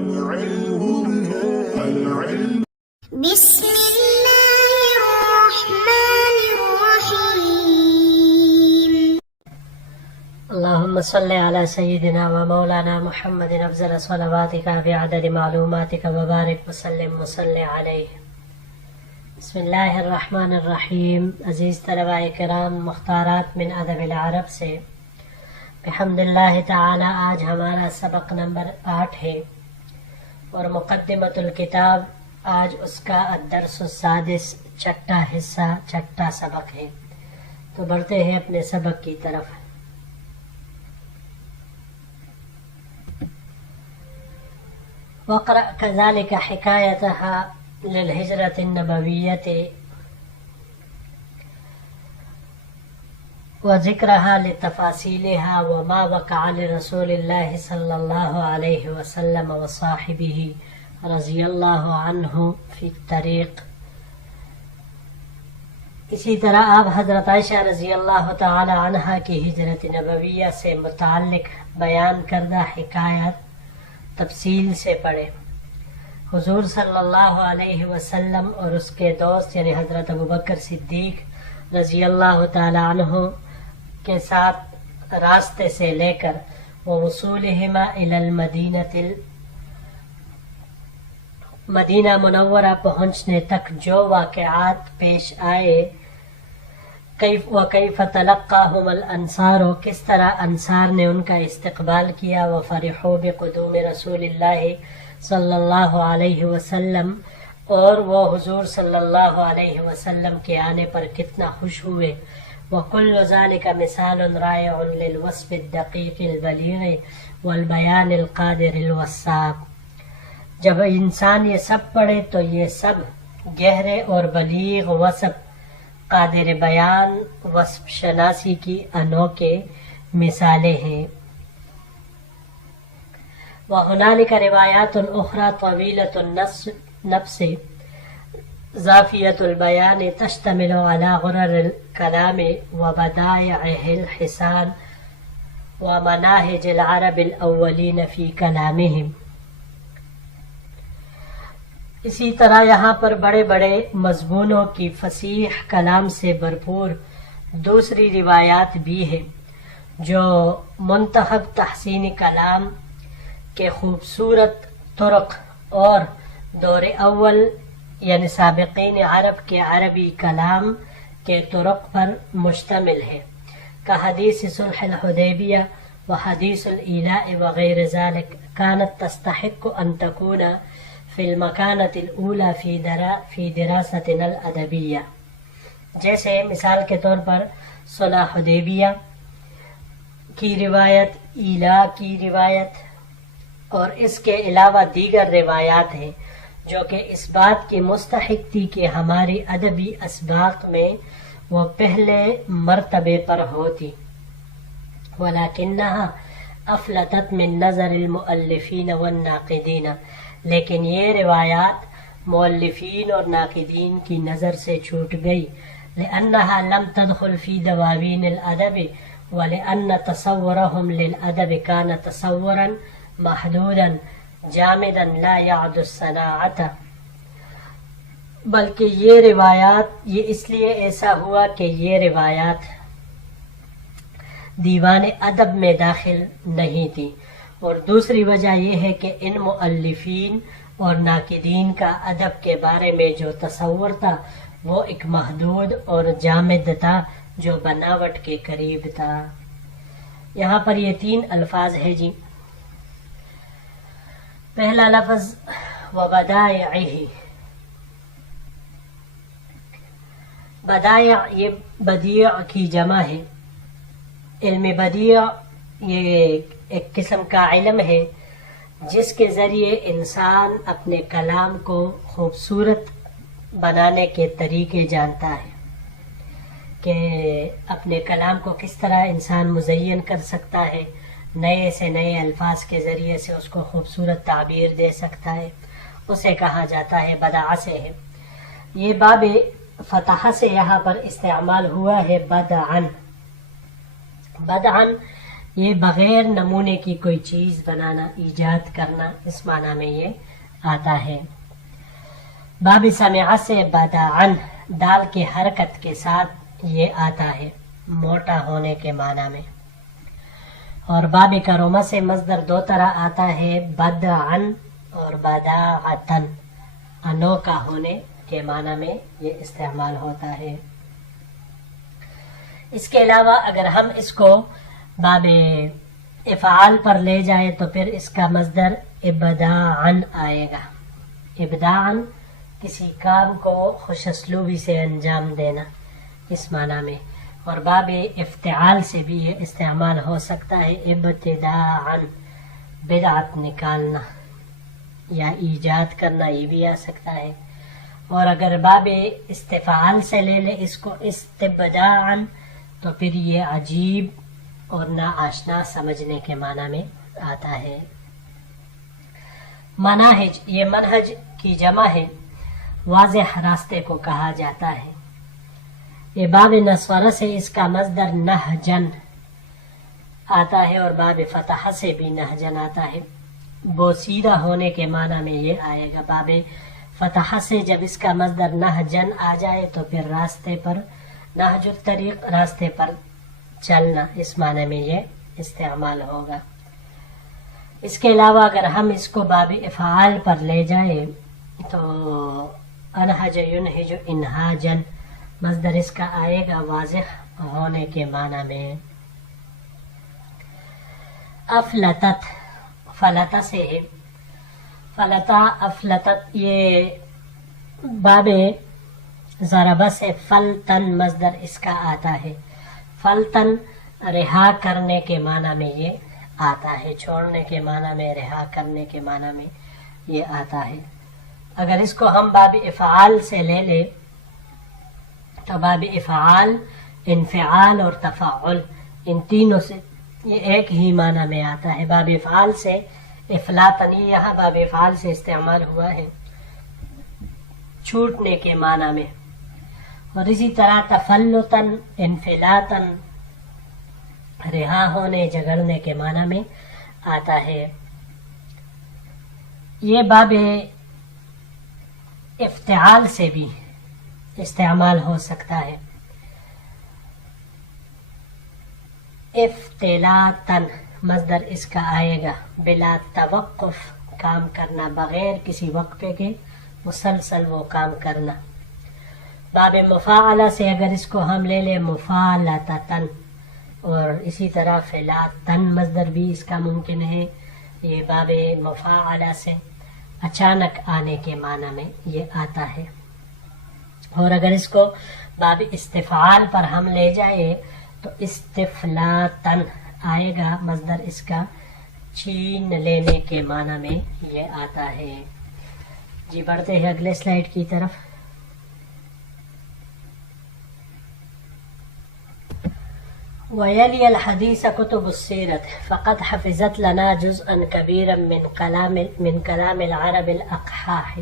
بسم الله الرحمن الرحيم. اللهم صل على سيدنا ومولانا محمد افضل صلواتك بعدد معلوماتك وبارك وسلم عليه. بسم اللہ الرحمن الرحیم. عزیز طلباء کرام، مختارات من ادب العرب سے بحمد اللہ تعالی آج ہمارا سبق نمبر 8 ہے اور مقدمۃ الکتاب آج اس کا الدرس السادس چھٹا حصہ، چھٹا سبق ہے. تو بڑھتے ہیں اپنے سبق کی طرف. وقرأ كذلك حكايتها للهجرة النبوية وذكرها لتفاصيلها وما وقع لرسول الله صلى الله عليه وسلم وصاحبه رضي الله عنه في الطريق. اسی طرح آپ حضرت عائشہ رضی اللہ تعالی عنہا کی ہجرت نبویہ سے متعلق بیان کردہ حکایت تفصیل سے پڑھے. حضور صلی اللہ علیہ وسلم اور اس کے دوست یعنی حضرت ابوبکر صدیق رضی اللہ تعالی عنہ کے ساتھ راستے سے لے کر ووصولہما الی مدینہ منورہ پہنچنے تک جو واقعات پیش آئے، وکیف تلقاہم الانصار، کس طرح انصار نے ان کا استقبال کیا، وفرحوا بقدوم رسول اللہ صلی اللہ علیہ وسلم، اور وہ حضور صلی اللہ علیہ وسلم کے آنے پر کتنا خوش ہوئے. وکل ذلک مثال رائع للوصف الدقیق البلیغ والبیان القادر الوصاف. جب انسان یہ سب پڑھے تو یہ سب گہرے اور بلیغ وصف، قادر بیان وصف شناسی کی انوکھے مثالیں ہیں. وہنالک روایات اخرى طویلۃ النفس ضافیۃ البیان تشتمل على غرر الکلام وبدائعه الحسان ومناہج العرب الاولین فی کلامہم. اسی طرح یہاں پر بڑے بڑے مضمونوں کی فصیح کلام سے بھرپور دوسری روایات بھی ہیں جو منتخب تحسین کلام کے خوبصورت طرق اور دور اول یعنی سابقین عرب کے عربی کلام کے طرق پر مشتمل ہے، کا حدیث صلح الحدیبیہ و حدیث الإیلاء وغیر ذلك كانت تستحق ان تكون فی المکانۃ الاولی فی دراستنا الادبیہ. جیسے مثال کے طور پر صلح حدیبیہ کی روایت، ایلا کی روایت اور اس کے علاوہ دیگر روایات ہیں جو کہ اس بات کی مستحق تھی کہ ہماری ادبی اسباق میں وہ پہلے مرتبے پر ہوتی. ولیکنہا افلتت من نظر المؤلفین والناقدین، لیکن یہ روایات مؤلفین اور ناقدین کی نظر سے چھوٹ گئی. لأنها لم تدخل في دواوین الادب ولأن تصورهم للادب كان تصورا محدودا جامدا لا يعد الصناعة. بلکہ یہ روایات یہ اس لیے ایسا ہوا کہ یہ روایات دیوان ادب میں داخل نہیں تھی، اور دوسری وجہ یہ ہے کہ ان مؤلفین اور ناقدین کا ادب کے بارے میں جو تصور تھا وہ ایک محدود اور جامد تھا جو بناوٹ کے قریب تھا. یہاں پر یہ 3 الفاظ ہیں جی. پہلا لفظ وبدائعہ، بدائع یہ بدیع کی جمع ہے. علم بدیع یہ ایک قسم کا علم ہے جس کے ذریعے انسان اپنے کلام کو خوبصورت بنانے کے طریقے جانتا ہے کہ اپنے کلام کو کس طرح انسان مزین کر سکتا ہے، نئے سے نئے الفاظ کے ذریعے سے اس کو خوبصورت تعبیر دے سکتا ہے، اسے کہا جاتا ہے بدع سے ہے. یہ باب فتح سے یہاں پر استعمال ہوا ہے بدعن. بدعن یہ بغیر نمونے کی کوئی چیز بنانا، ایجاد کرنا، اس معنی میں یہ آتا ہے۔ باب سمع سے بدعن دال کے حرکت کے ساتھ یہ آتا ہے، موٹا ہونے کے معنی میں۔ اور باب کرومہ سے مصدر دو طرح آتا ہے، بدعن اور بداعتن، انوکھا ہونے کے معنی میں یہ استعمال ہوتا ہے۔ اس کے علاوہ اگر ہم اس کو باب افعال پر لے جائیں تو پھر اس کا مصدر ابداعن آئے گا۔ ابداعن کسی کام کو خوش اسلوبی سے انجام دینا، اس معنی میں۔ اور باب افتعال سے بھی یہ استعمال ہو سکتا ہے، ابتداعن بدعت نکالنا یا ایجاد کرنا، یہ بھی آ سکتا ہے۔ اور اگر باب استفعال سے لے لے اس کو، استبداعن، تو پھر یہ عجیب اور ناآشنا سمجھنے کے معنی میں آتا ہے۔ مناہج، یہ منہج کی جمع ہے، واضح راستے کو کہا جاتا ہے۔ یہ باب نصورہ سے اس کا مصدر نہجن آتا ہے، اور باب فتح سے بھی نہجن آتا ہے، بوسیدہ ہونے کے معنی میں یہ آئے گا۔ باب فتح سے جب اس کا مصدر نہجن آ جائے تو پھر راستے پر، نہج الطریق، راستے پر چلنا، اس معنی میں یہ استعمال ہوگا۔ اس کے علاوہ اگر ہم اس کو باب افعال پر لے جائیں تو انہج ینہج انہاجن، مصدر اس کا آئے گا واضح ہونے کے معنی میں۔ افلتت، فلتا سے ہے، فلتا افلتت، یہ باب ضربہ سے فلتن مصدر اس کا آتا ہے۔ فلتن رہا کرنے کے معنی میں یہ آتا ہے، چھوڑنے کے معنی میں، رہا کرنے کے معنی میں یہ آتا ہے۔ اگر اس کو ہم باب افعال سے لے لیں تو باب افعال انفعال اور تفاعل، ان تینوں سے یہ ایک ہی معنی میں آتا ہے۔ باب افعال سے افلاطن، یہاں باب افعال سے استعمال ہوا ہے چھوٹنے کے معنی میں، اور اسی طرح تفلتن، انفلاطن، رہا ہونے، جگڑنے کے معنی میں آتا ہے۔ یہ باب افتعال سے بھی استعمال ہو سکتا ہے۔ افتلاطن مصدر اس کا آئے گا، بلا توقف، کام کرنا، بغیر کسی وقفے کے مسلسل وہ کام کرنا۔ باب مفاعلہ سے اگر اس کو ہم لے لیں، مفالتتن، اور اسی طرح فلاتن مصدر بھی اس کا ممکن ہے۔ یہ باب مفاعلہ سے اچانک آنے کے معنی میں یہ آتا ہے۔ اور اگر اس کو باب استفعال پر ہم لے جائیں تو استفلاطن آئے گا، مصدر اس کا چھین لینے کے معنی میں یہ آتا ہے۔ جی بڑھتے ہیں اگلے سلائیڈ کی طرف۔ ويلي الحديث كتب السيرة فقد حفظت لنا جزءا كبيرا من كلام العرب الأقحاح۔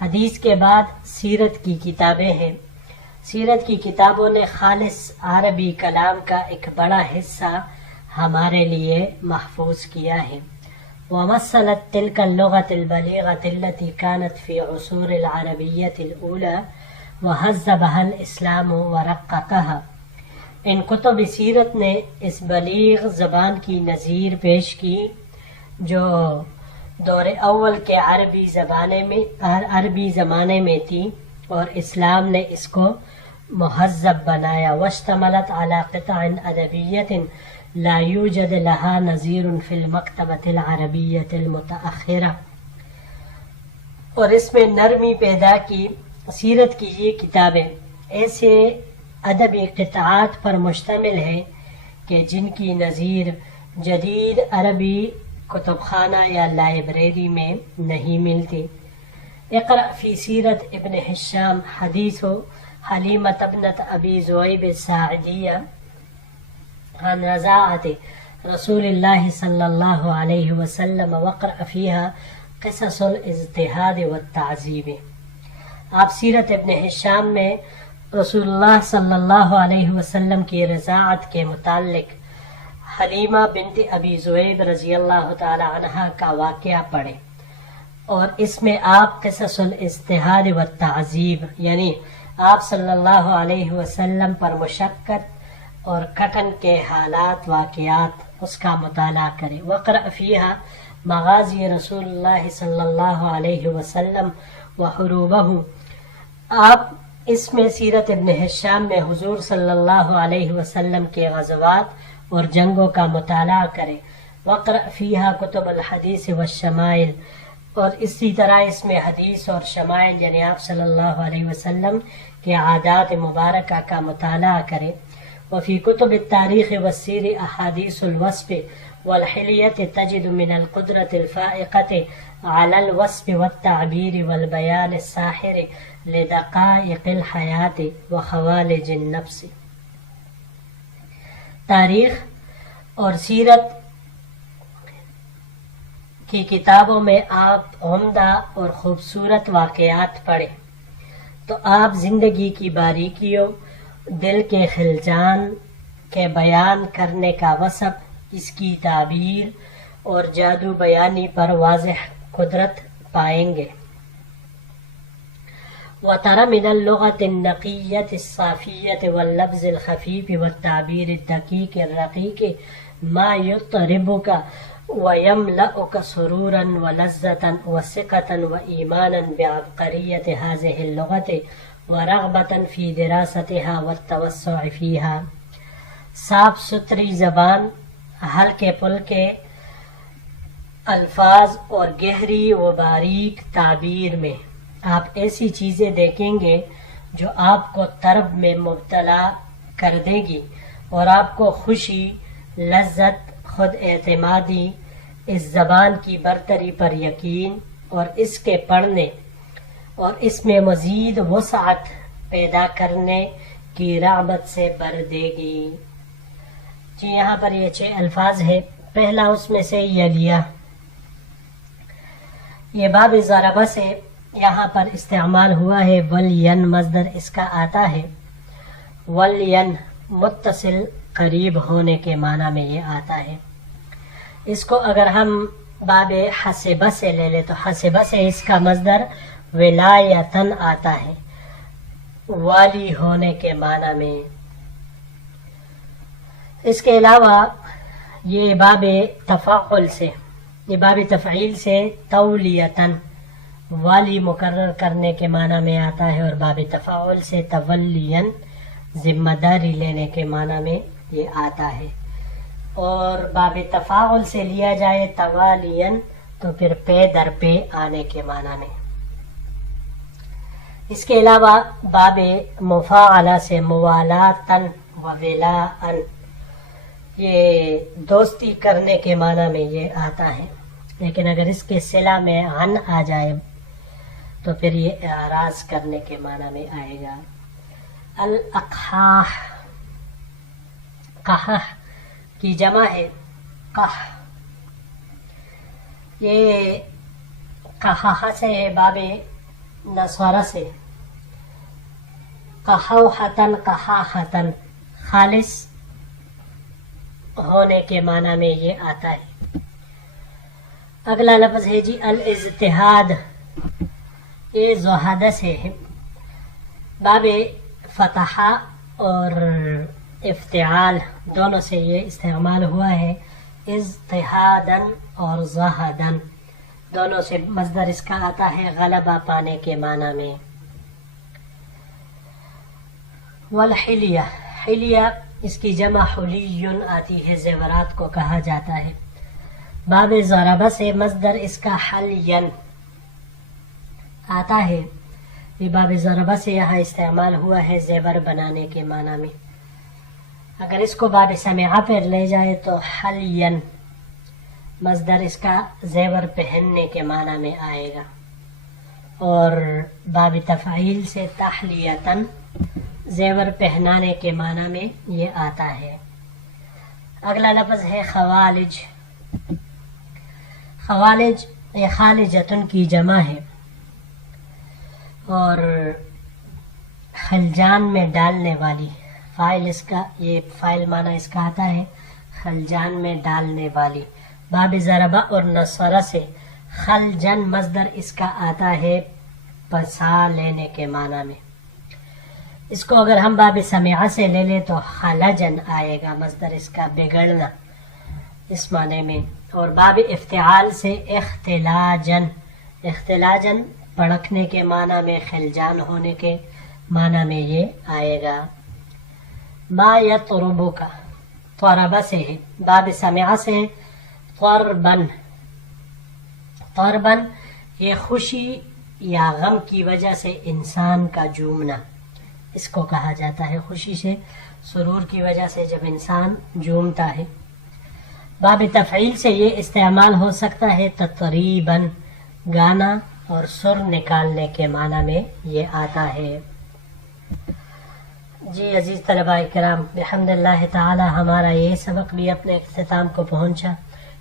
حدیث کے بعد سیرت کی کتابیں ہیں، سیرت کی کتابوں نے خالص عربی کلام کا ایک بڑا حصہ ہمارے لیے محفوظ کیا ہے۔ ومثلت تلك اللغة البليغة التي كانت في عصور العربية الأولى وهذبها الإسلام ورققها۔ ان کتب سیرت نے اس بلیغ زبان کی نظیر پیش کی جو دور اول کے عربی زمانے میں تھی، اور اسلام نے اس کو مہذب بنایا۔ واشتملت على قطع ادبیة لا يوجد لها نظیر في المکتبة العربیة المتأخرة، اور اس میں نرمی پیدا کی۔ سیرت کی یہ کتابیں ایسے ادبی قطعات پر مشتمل ہے کہ جن کی نظیر جدید عربی کتب خانہ یا لائبریری میں نہیں ملتی۔ اقرأ فی سیرت ابن ہشام حدیث حلیمۃ ابنت ابی ذؤیب الساعدیہ عن رضاعت رسول اللہ صلی اللہ علیہ وسلم، واقرأ فیہا قصص الاجتہاد والتعذیب۔ آپ سیرت ابن ہشام میں رسول اللہ صلی اللہ علیہ وسلم کی رضاعت کے متعلق حلیمہ بنت ابی زویب رضی اللہ تعالی عنہا کا واقعہ پڑھیں، اور اس میں آپ قصص الاجتہاد والتعذیب یعنی آپ صلی اللہ علیہ وسلم پر مشقت اور کٹن کے حالات واقعات اس کا مطالعہ کریں۔ وقرأ فیہا مغازی رسول اللہ صلی اللہ علیہ وسلم وحروبہ، آپ اس میں سیرت ابن ہشام میں حضور صلی اللہ علیہ وسلم کے غزوات اور جنگوں کا مطالعہ کریں۔ وقرأ فیہا کتب الحدیث والشمائل، اور اسی طرح اس میں حدیث اور شمائل یعنی آپ صلی اللہ علیہ وسلم کے عادات مبارکہ کا مطالعہ کریں۔ وفی کتب التاریخ والسیر احادیث الوصف والحلیت تجد من القدرة الفائقة على الوصف والتعبیر والبیان الساحر لدقائق الحیاة وخوالج النفس۔ تاریخ اور سیرت کی کتابوں میں آپ عمدہ اور خوبصورت واقعات پڑھیں تو آپ زندگی کی باریکیوں، دل کے خلجان کے بیان کرنے کا وصف، اس کی تعبیر اور جادو بیانی پر واضح قدرت پائیں گے۔ وَتَرَ مِنَ اللُّغَةِ النَّقِيَّةِ الصَّافِيَّةِ وَاللَّفْظِ الْخَفِيفِ وَالتَّعْبِيرِ الدَّقِيقِ الرَّقِيقِ مَا يُطْرِبُكَ وَيَمْلَأُكَ سُرُورًا وَلَذَّةً وَثِقَةً وَإِيمَانًا بِعَبْقَرِيَّةِ هَذِهِ اللُّغَةِ وَرَغْبَةً فِي دِرَاسَتِهَا وَالتَّوَسُّعِ فِيهَا۔ صاف ستھری زبان، ہلکے پھلکے الفاظ اور گہری و باریک تعبیر میں آپ ایسی چیزیں دیکھیں گے جو آپ کو طرب میں مبتلا کر دے گی اور آپ کو خوشی، لذت، خود اعتمادی، اس زبان کی برتری پر یقین اور اس کے پڑھنے اور اس میں مزید وسعت پیدا کرنے کی رغبت سے بھر دے گی۔ جی یہاں پر یہ 6 الفاظ ہیں۔ پہلا اس میں سے یلیا، یہ باب ضربہ سے یہاں پر استعمال ہوا ہے۔ ولین مصدر اس کا آتا ہے، ولین متصل قریب ہونے کے معنی میں یہ آتا ہے۔ اس کو اگر ہم باب حسبہ سے لے لیں تو حسبہ سے اس کا مصدر ولایتن آتا ہے، والی ہونے کے معنی میں۔ اس کے علاوہ یہ باب تفاعل سے، یہ باب تفعیل سے تولیتن، والی مقرر کرنے کے معنی میں آتا ہے، اور باب تفاعل سے تولین، ذمہ داری لینے کے معنی میں یہ آتا ہے۔ اور باب تفاعل سے لیا جائے توالین تو پھر پے در پے آنے کے معنی میں۔ اس کے علاوہ باب مفاعلہ سے موالاتن و ولاءن، یہ دوستی کرنے کے معنی میں یہ آتا ہے، لیکن اگر اس کے صلہ میں عن آ جائے تو پھر یہ اعراض کرنے کے معنی میں آئے گا۔ الاقحاح، قحح کی جمع ہے قح، یہ قحح سے ہے باب نصارہ سے، قحوحتن قحاحتن، خالص ہونے کے معنی میں یہ آتا ہے۔ اگلا لفظ ہے جی الاجتہاد، یہ زہادہ سے ہے، باب فتحہ اور افتعال دونوں سے یہ استعمال ہوا ہے، اجتہادن اور زہدن دونوں سے مصدر اس کا آتا ہے غلبہ پانے کے معنی میں۔ والحلیہ، حلیہ اس کی جمع حلیٌ آتی ہے، زیورات کو کہا جاتا ہے۔ باب ضربہ سے مصدر اس کا حلین آتا ہے، یہ باب ضربہ سے یہاں استعمال ہوا ہے زیور بنانے کے معنی میں۔ اگر اس کو باب سمعہ پر لے جائے تو حلین مصدر اس کا زیور پہننے کے معنی میں آئے گا، اور باب تفعیل سے تحلیتن زیور پہنانے کے معنی میں یہ آتا ہے۔ اگلا لفظ ہے خوالج، خوالج یہ خالجتن کی جمع ہے، اور خلجان میں ڈالنے والی، فائل اس کا، یہ فائل معنی اس کا آتا ہے خلجان میں ڈالنے والی. باب ضربہ اور نصرہ سے خلجن مصدر اس کا آتا ہے پسا لینے کے معنی میں. اس کو اگر ہم باب سمعہ سے لے لیں تو خلجن آئے گا، مصدر اس کا بگڑنا اس معنی میں. اور باب افتعال سے اختلاجن، اختلاجن پڑکنے کے معنی میں، خلجان ہونے کے معنی میں یہ آئے گا. ما یطربو کا طربہ سے ہے. باب سمعہ سے طربن، طربن یہ خوشی یا غم کی وجہ سے انسان کا جھومنا، اس کو کہا جاتا ہے. خوشی سے، سرور کی وجہ سے جب انسان جھومتا ہے. باب تفعیل سے یہ استعمال ہو سکتا ہے تطریباً، گانا اور سر نکالنے کے معنی میں یہ آتا ہے. جی عزیز طلباء کرام، بحمد اللہ تعالی ہمارا یہ سبق بھی اپنے اختتام کو پہنچا.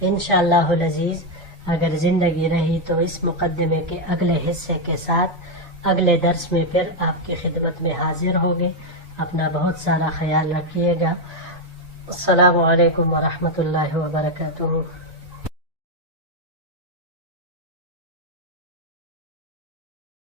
انشاءاللہ العزیز اگر زندگی رہی تو اس مقدمے کے اگلے حصے کے ساتھ اگلے درس میں پھر آپ کی خدمت میں حاضر ہوگے. اپنا بہت سارا خیال رکھیے گا. السلام علیکم ورحمۃ اللہ وبرکاتہ.